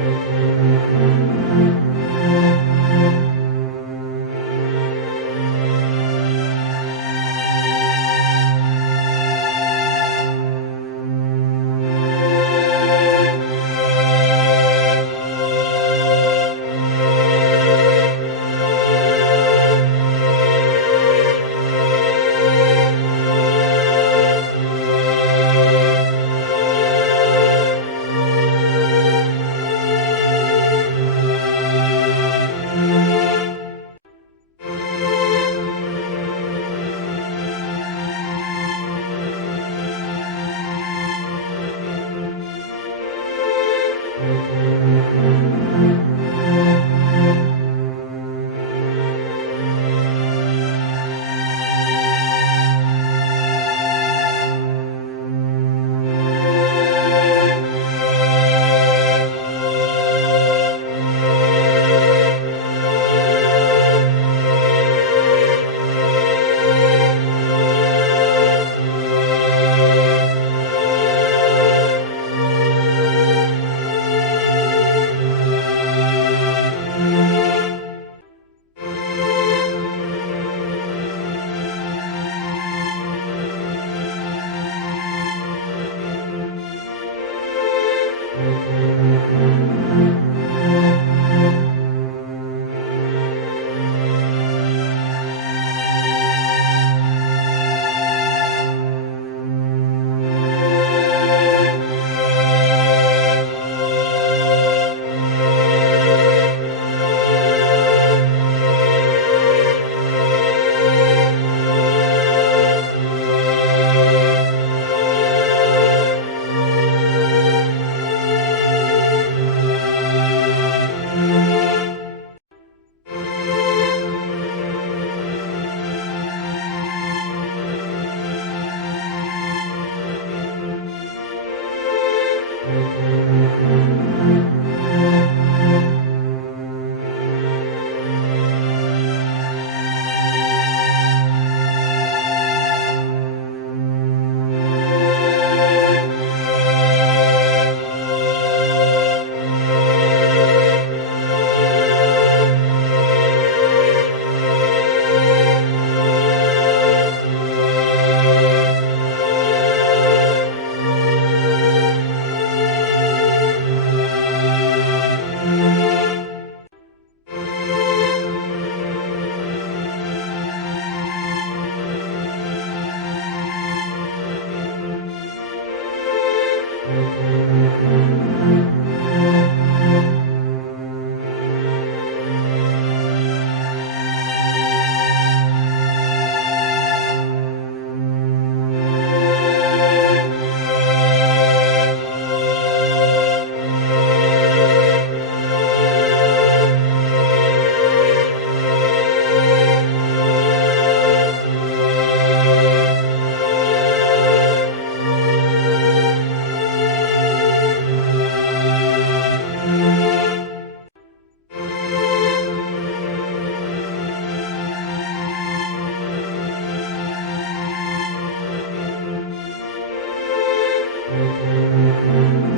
Thank you. Thank you.